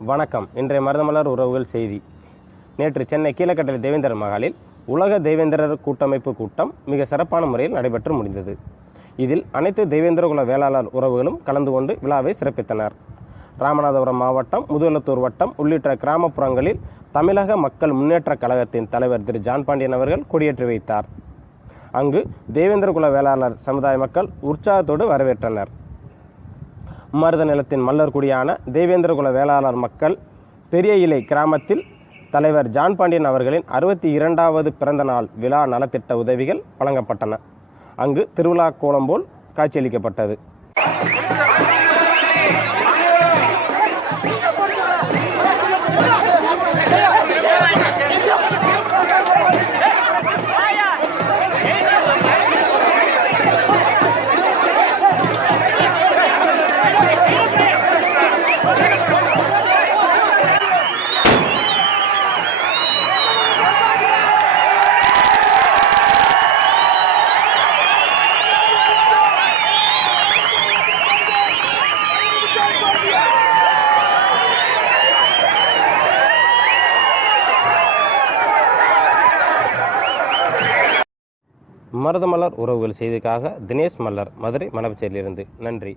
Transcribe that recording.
வணக்கம். இன்றைய மருதமலர் உறவுகள் செய்தி. நேற்று சென்னை கீழக்கட்டளை தேவேந்திரர் மகாலில் உலக தேவேந்திரர் கூட்டமைப்பு கூட்டம் மிக சிறப்பான முறையில் நடைபெற்று முடிந்தது. இதில் அனைத்து தேவேந்திரகுல வேளாளர் உறவுகளும் கலந்து கொண்டு விழாவை சிறப்பித்தனர். ராமநாதபுரம் மாவட்டம், முதுகுளத்தூர் வட்டம் உள்ளிட்ட கிராமப்புறங்களில் தமிழக மக்கள் முன்னேற்ற கழகத்தின் தலைவர் திரு ஜான் பாண்டியன் அவர்கள் கொடியேற்றி வைத்தார். அங்கு தேவேந்திரகுல வேளாளர் சமுதாய மக்கள் உற்சாகத்தோடு வரவேற்றனர். மருத நிலத்தின் மல்லர் குடியான தேவேந்திரகுல வேளாளர் மக்கள் பெரிய இலை கிராமத்தில் தலைவர் ஜான் பாண்டியன் அவர்களின் 62வது பிறந்த நாள் விழா நலத்திட்ட உதவிகள் வழங்கப்பட்டன. அங்கு திருவிழா கோலம் போல் காட்சியளிக்கப்பட்டது. மருதமலர் உறவுகள் செய்திக்காக தினேஷ் மல்லர், மதுரை மணப்பச்சேரியிலிருந்து. நன்றி.